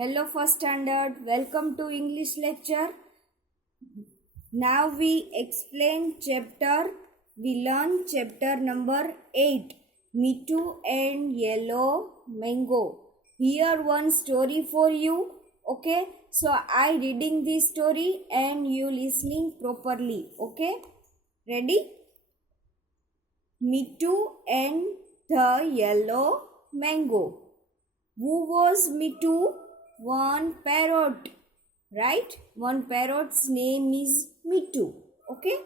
Hello, first standard. Welcome to English lecture. Now we learn chapter number 8, Mittu and Yellow Mango. Here one story for you. Okay, so I reading this story and you listening properly. Okay, ready? Mittu and the Yellow Mango. Who was Mittu? One parrot, right? One parrot's name is Mittu. Okay,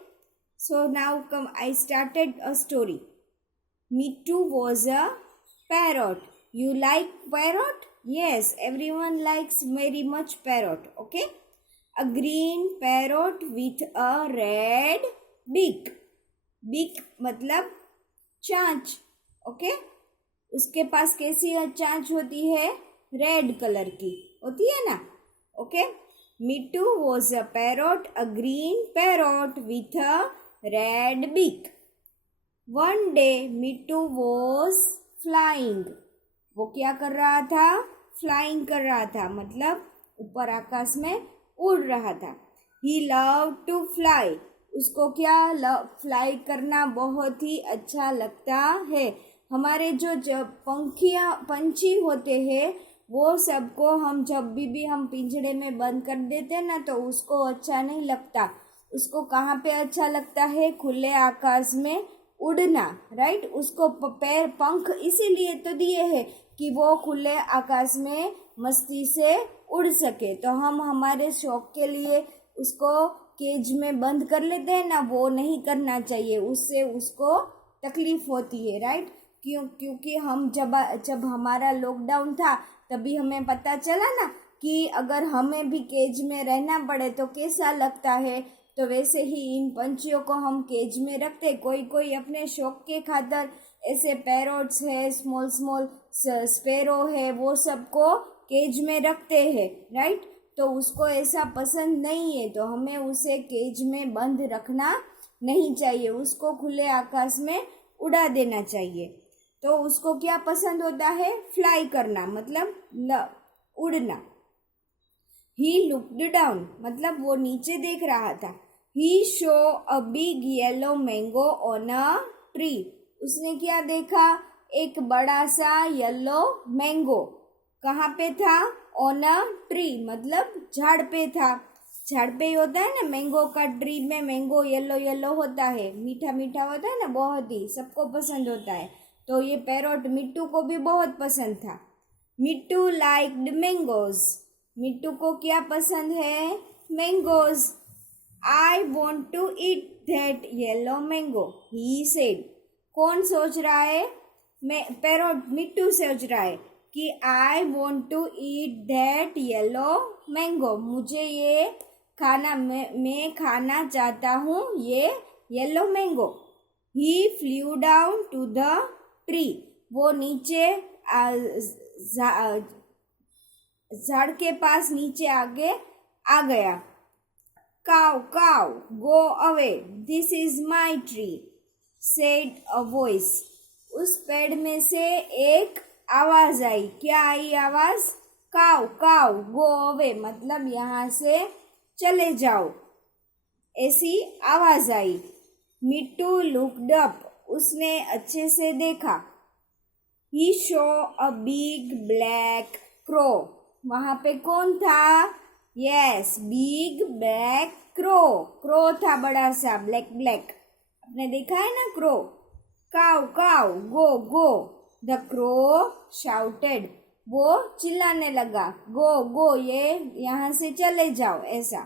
so now I started a story. Mittu was a parrot. You like parrot? Yes, everyone likes very much parrot. Okay, a green parrot with a red beak. Beak मतलब चांच. Okay, उसके पास कैसी चांच होती है? Red colour की होती है ना. Okay, Mittu was a parrot, a green parrot with a red beak. One day Mittu was flying. वो क्या कर रहा था? फ्लाइंग कर रहा था, मतलब ऊपर आकाश में उड़ रहा था. ही लव टू फ्लाई. उसको क्या फ्लाई करना बहुत ही अच्छा लगता है. हमारे जो पंछी होते हैं वो सबको हम जब भी हम पिंजड़े में बंद कर देते हैं ना, तो उसको अच्छा नहीं लगता. उसको कहाँ पे अच्छा लगता है? खुले आकाश में उड़ना, राइट. उसको पैर पंख इसीलिए तो दिए हैं कि वो खुले आकाश में मस्ती से उड़ सके. तो हम हमारे शौक के लिए उसको केज में बंद कर लेते हैं ना, वो नहीं करना चाहिए. उससे उसको तकलीफ होती है, राइट. क्योंकि हम जब हमारा लॉकडाउन था तभी हमें पता चला ना कि अगर हमें भी केज में रहना पड़े तो कैसा लगता है. तो वैसे ही इन पंछियों को हम केज में रखते. कोई अपने शौक के खातिर ऐसे पैरोट्स है, स्मॉल स्पैरो है, वो सबको केज में रखते हैं, राइट. तो उसको ऐसा पसंद नहीं है, तो हमें उसे केज में बंद रखना नहीं चाहिए. उसको खुले आकाश में उड़ा देना चाहिए. तो उसको क्या पसंद होता है? फ्लाई करना, मतलब उड़ना. ही लुक्ड डाउन, मतलब वो नीचे देख रहा था. He saw a big yellow mango on a tree. उसने क्या देखा? एक बड़ा सा येलो मैंगो. कहाँ पे था? ऑन अ ट्री, मतलब झाड़ पे था. झाड़ पे ही होता है ना मैंगो का. ट्री में मैंगो येलो येलो होता है, मीठा मीठा होता है ना, बहुत ही सबको पसंद होता है. तो ये पैरोट मिट्टू को भी बहुत पसंद था. मिट्टू लाइक्ड मैंगोज. मिट्टू को क्या पसंद है? Mangoes. I want to eat that yellow mango, he said. कौन सोच रहा है? पैरोट मिट्टू सोच रहा है कि I want to eat that yellow mango. मुझे ये खाना, मैं खाना चाहता हूँ ये yellow mango. He flew down to the tree. वो नीचे झाड़ के पास नीचे आगे आ गया. Cow cow go away, this is my tree, said a voice. उस पेड़ में से एक आवाज आई. क्या आई आवाज? काउ काउ गो अवे, मतलब यहाँ से चले जाओ, ऐसी आवाज आई. मिट्टू लुक्ड अप. उसने अच्छे से देखा. He saw a big black crow. वहां पे कौन था? Yes, big black crow. Crow था बड़ा सा, ब्लैक ब्लैक. आपने देखा है ना crow. Caw cow go go, the crow shouted. वो चिल्लाने लगा. गो गो, ये यहाँ से चले जाओ, ऐसा.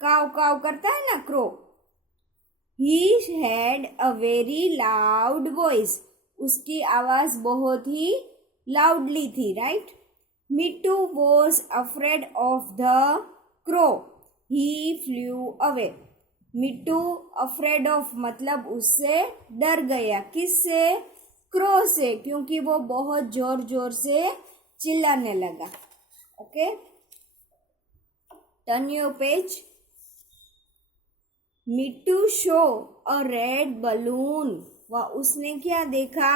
काउ काउ करता है ना crow. He had a very loud voice. उसकी आवाज बहुत ही लाउडली थी, right. Mittu was afraid of the crow. He flew away. Mittu afraid of मतलब उससे डर गया. किससे? क्रो से, क्योंकि वो बहुत जोर जोर से चिल्लाने लगा. Okay, turn your page. Mittu show a red balloon. वह उसने क्या देखा?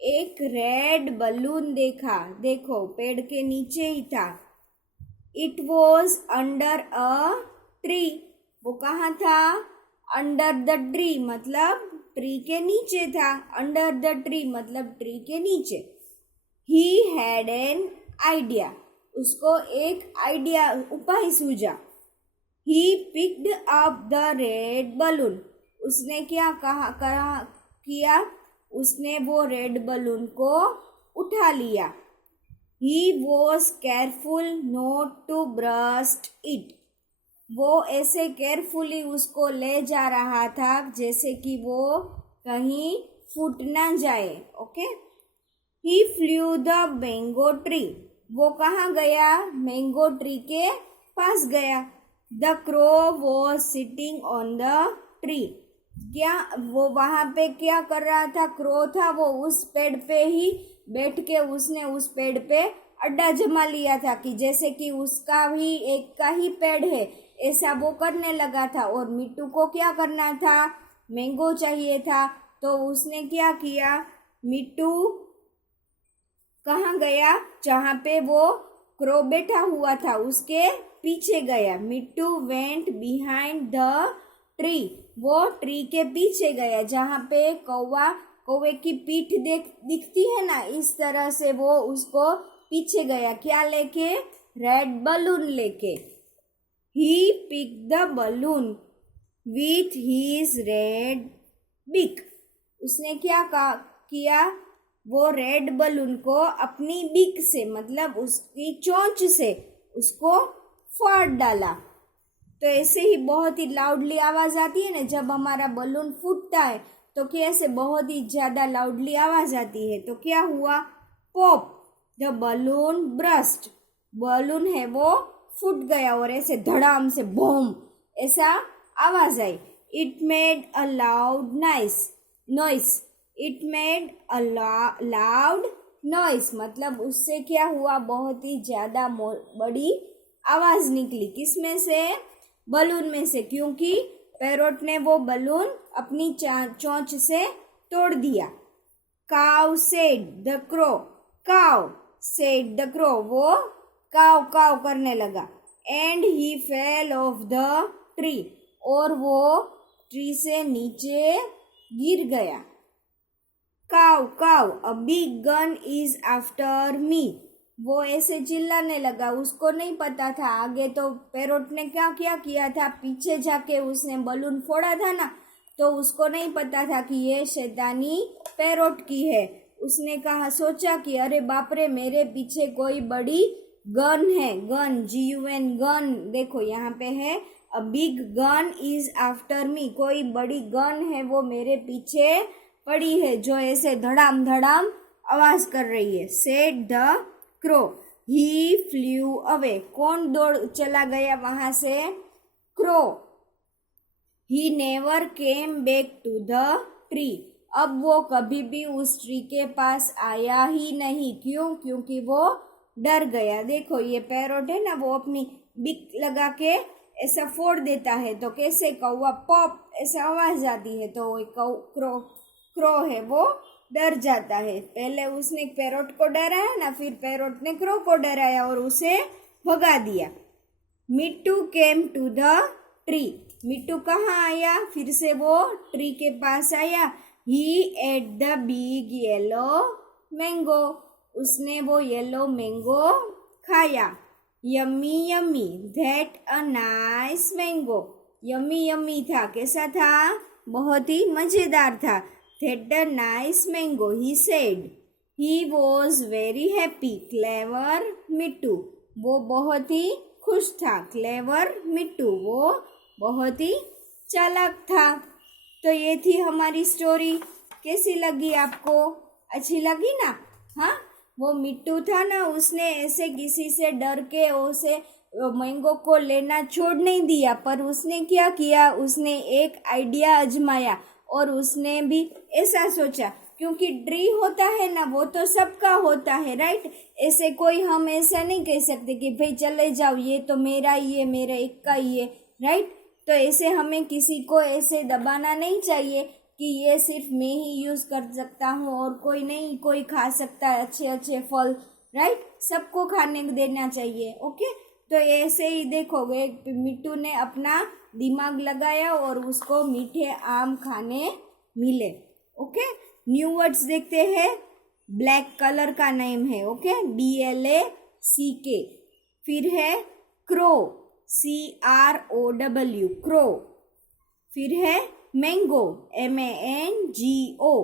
एक रेड बलून देखा. देखो पेड़ के नीचे ही था. It was under a tree. वो कहाँ था? अंडर द ट्री मतलब ट्री के नीचे था। अंडर द ट्री मतलब ट्री के नीचे। He had an idea. उसको एक आइडिया उपाय सूझा। He picked up the red balloon. उसने क्या किया? उसने वो रेड बलून को उठा लिया। He was careful not to burst it. वो ऐसे केयरफुली उसको ले जा रहा था जैसे कि वो कहीं फूट ना जाए। Okay. He flu the mango tree. वो कहाँ गया? मैंगो ट्री के पास गया। The crow was sitting on the tree. क्या वो वहां पे क्या कर रहा था? क्रो था, वो उस पेड़ पे ही बैठ के उसने उस पेड़ पे अड्डा जमा लिया था कि जैसे कि उसका भी एक का ही पेड़ है, ऐसा वो करने लगा था। और मिट्टू को क्या करना था? मैंगो चाहिए था। तो उसने क्या किया? मिट्टू कहाँ गया? जहाँ पे वो क्रो बैठा हुआ था उसके पीछे गया। मिट्टू वेंट बिहाइंड द ट्री। वो ट्री के पीछे गया जहाँ पे कौवे की पीठ दिखती है ना, इस तरह से वो उसको पीछे गया। क्या लेके? रेड बलून लेके। He pick the balloon with his red beak. उसने क्या किया? वो रेड बलून को अपनी बिक से मतलब उसकी चोंच से उसको फाड़ डाला। तो ऐसे ही बहुत ही लाउडली आवाज आती है ना जब हमारा बलून फूटता है, तो कैसे बहुत ही ज्यादा लाउडली आवाज आती है। तो क्या हुआ? Pop the balloon burst. Balloon है वो फूट गया और ऐसे धड़ाम से बूम ऐसा आवाज आई। It made a loud noise. It made a loud noise मतलब उससे क्या हुआ? बहुत ही ज्यादा बड़ी आवाज निकली। किसमें से? बलून में से, क्योंकि पैरोट ने वो बलून अपनी चोंच से तोड़ दिया। काव सेड द क्रो। काव सेड द क्रो। वो काव काव करने लगा। And he fell off the tree. और वो ट्री से नीचे गिर गया। काव काव a big gun is after me. वो ऐसे चिल्लाने लगा। उसको नहीं पता था आगे तो पैरोट ने क्या किया था, पीछे जाके उसने बलून फोड़ा था ना, तो उसको नहीं पता था कि ये शैतानी पैरोट की है। उसने सोचा कि अरे बाप रे, मेरे पीछे कोई बड़ी गन है। गन GUN गन, देखो यहाँ पे है। A big gun is after me. कोई बड़ी गन है वो मेरे पीछे पड़ी है जो ऐसे धड़ाम धड़ाम आवाज कर रही है। Said the crow. He flew away. कौन दौड़ चला गया वहां से? Crow. He never came back to the tree. अब वो कभी भी उस ट्री के पास आया ही नहीं। क्यों? क्योंकि वो डर गया। देखो ये पैरोट है ना, वो अपनी बिक लगा के ऐसा फोड़ देता है तो कैसे कौवा पॉप ऐसा आवाज आती है, तो क्रो है वो डर जाता है। पहले उसने पैरोट को डराया ना, फिर पैरोट ने क्रो को डराया और उसे भगा दिया। Mittu came to the tree. Mittu कहाँ आया? फिर से वो ट्री के पास आया। He ate the big yellow mango. उसने वो येलो मैंगो खाया। Yummy yummy that a nice mango. Yummy yummy था, कैसा था? बहुत ही मजेदार था। That a nice mango he said. He was very happy. Clever Mittu. वो बहुत ही खुश था। क्लेवर मिट्टू, वो बहुत ही चालाक था। तो ये थी हमारी स्टोरी। कैसी लगी आपको? अच्छी लगी ना? हाँ, वो मिट्टू था ना, उसने ऐसे किसी से डर के उसे मैंगो को लेना छोड़ नहीं दिया, पर उसने क्या किया? उसने एक आइडिया आजमाया और उसने भी ऐसा सोचा, क्योंकि ट्री होता है ना वो तो सबका होता है, राइट। ऐसे कोई हम ऐसा नहीं कह सकते कि भाई चले जाओ ये तो मेरा ही है, मेरे एक का ही है, राइट। तो ऐसे हमें किसी को ऐसे दबाना नहीं चाहिए कि ये सिर्फ मैं ही यूज कर सकता हूँ और कोई नहीं, कोई खा सकता है अच्छे अच्छे फल, राइट। सबको खाने देना चाहिए, ओके। तो ऐसे ही देखोगे मिट्टू ने अपना दिमाग लगाया और उसको मीठे आम खाने मिले। ओके, न्यू वर्ड्स देखते हैं। ब्लैक कलर का नेम है, ओके, BLACK। फिर है क्रो, CROW, क्रो। फिर है मैंगो, MANGO।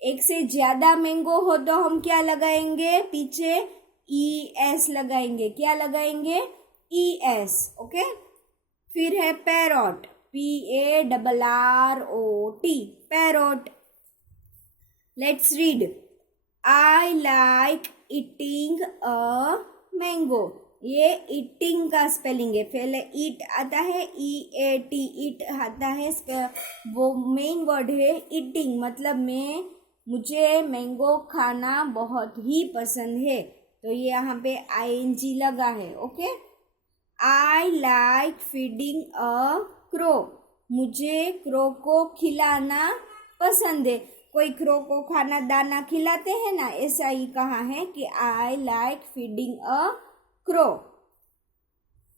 एक से ज्यादा मैंगो हो तो हम क्या लगाएंगे, पीछे ES लगाएंगे। क्या लगाएंगे, ES, ओके। फिर है parrot, PARROT, parrot. Let's read. I like eating a mango। ये ईटिंग का स्पेलिंग है, पहले ईट आता है EAT, ईट आता है, वो मेन वर्ड है ईटिंग, मतलब मुझे मैंगो खाना बहुत ही पसंद है, तो ये यहाँ पे ING लगा है। Okay, I like feeding a crow। मुझे क्रो को खिलाना पसंद है। कोई क्रो को खाना दाना खिलाते हैं ना, ऐसा ही कहा है कि I like feeding a crow.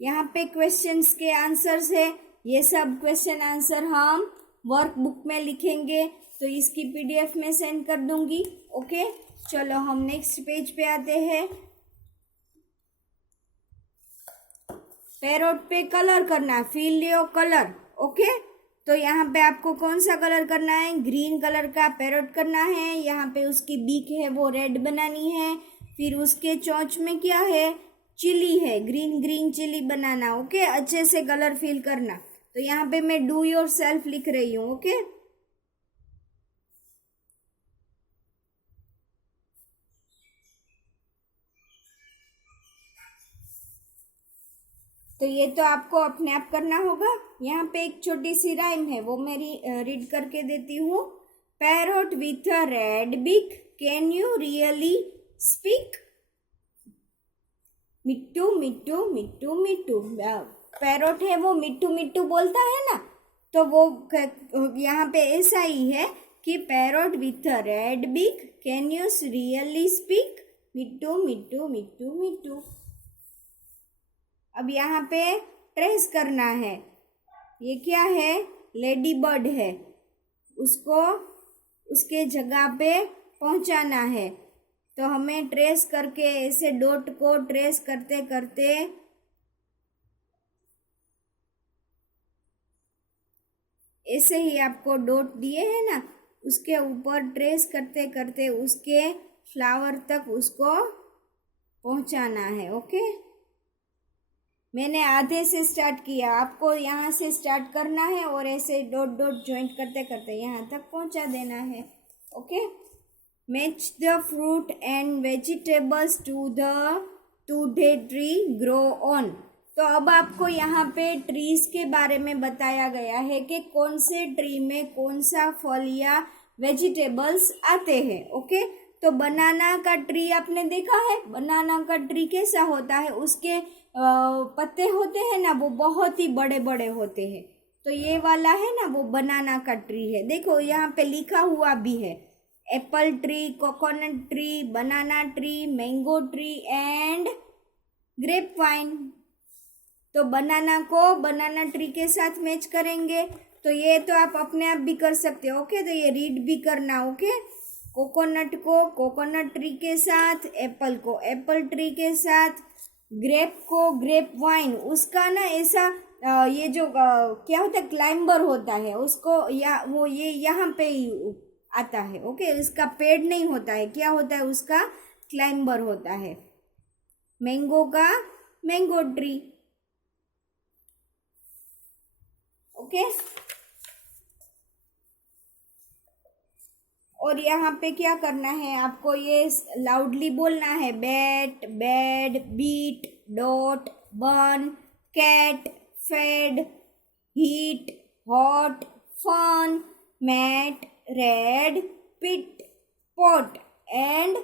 यहाँ पे क्वेश्चंस के आंसर्स है। ये सब क्वेश्चन आंसर हम वर्कबुक में लिखेंगे, तो इसकी PDF में सेंड कर दूंगी। ओके, चलो हम नेक्स्ट पेज पे आते हैं। पैरोट पे कलर करना, फिल योर कलर। ओके, तो यहाँ पे आपको कौन सा कलर करना है, ग्रीन कलर का पैरोट करना है। यहाँ पे उसकी बीक है वो रेड बनानी है। फिर उसके चोंच में क्या है, चिली है, ग्रीन ग्रीन चिली बनाना। ओके, अच्छे से कलर फिल करना। तो यहाँ पे मैं डू योर सेल्फ लिख रही हूँ। ओके, तो ये तो आपको अपने आप करना होगा। यहाँ पे एक छोटी सी राइम है, वो मैं रीड करके देती हूँ। पैरोट विथ अ रेड बिक, can you really speak. Mittu Mittu Mittu Mittu, parrot है वो मिट्टू मिट्टू बोलता है ना, तो वो यहाँ पे ऐसा ही है कि पैरोट विथ अ रेड बिक, कैन यू रियली स्पीक। मिट्टू मिट्टू मिट्टू मिट्टू। अब यहाँ पे ट्रेस करना है। ये क्या है, लेडी बर्ड है, उसको उसके जगह पे पहुंचाना है। तो हमें ट्रेस करके ऐसे डॉट को ट्रेस करते करते ऐसे ही आपको डॉट दिए हैं ना, उसके ऊपर ट्रेस करते करते उसके फ्लावर तक उसको पहुंचाना है। ओके, मैंने आधे से स्टार्ट किया, आपको यहाँ से स्टार्ट करना है और ऐसे डॉट डॉट ज्वाइंट करते करते यहाँ तक पहुँचा देना है। Okay, match the fruit and vegetables to the tree grow on. तो अब आपको यहाँ पे ट्रीज के बारे में बताया गया है कि कौन से ट्री में कौन सा फल या वेजिटेबल्स आते हैं। ओके, तो बनाना का ट्री आपने देखा है, बनाना का ट्री कैसा होता है, उसके पत्ते होते हैं ना वो बहुत ही बड़े बड़े होते हैं। तो ये वाला है ना वो बनाना का ट्री है। देखो यहाँ पे लिखा हुआ भी है, Apple tree, coconut tree, banana tree, mango tree and grep wine. तो बनाना को बनाना ट्री के साथ मैच करेंगे। तो ये तो आप अपने आप भी कर सकते हो। ओके, तो ये रीड भी करना। ओके, कोकोनट को कोकोनट ट्री के साथ, एप्पल को एप्पल ट्री के साथ, ग्रेप को ग्रेप वाइन। उसका ना ऐसा ये जो क्या होता है, क्लाइंबर होता है, उसको या वो ये यहाँ पे ही आता है। ओके, इसका पेड़ नहीं होता है, क्या होता है, उसका क्लाइंबर होता है। मैंगो का मैंगो ट्री। ओके, और यहाँ पे क्या करना है आपको, ये लाउडली बोलना है, bat, bed, beat, dot, burn, cat, fed, heat, hot, fun, mat, red, pit, pot and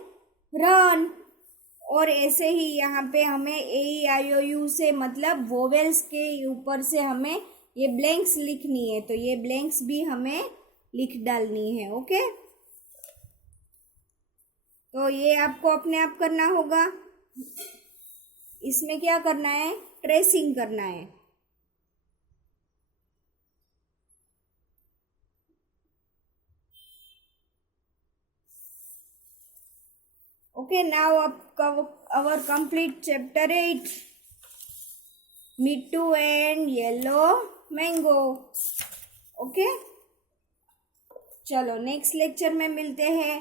run. और ऐसे ही यहाँ पे हमें AEIOU से मतलब वोवेल्स के ऊपर से हमें ये ब्लैंक्स लिखनी है, तो ये ब्लैंक्स भी हमें लिख डालनी है। ओके, तो ये आपको अपने आप करना होगा। इसमें क्या करना है, ट्रेसिंग करना है। Okay, now our complete chapter 8, Mittu and yellow mango. Okay, चलो नेक्स्ट लेक्चर में मिलते हैं।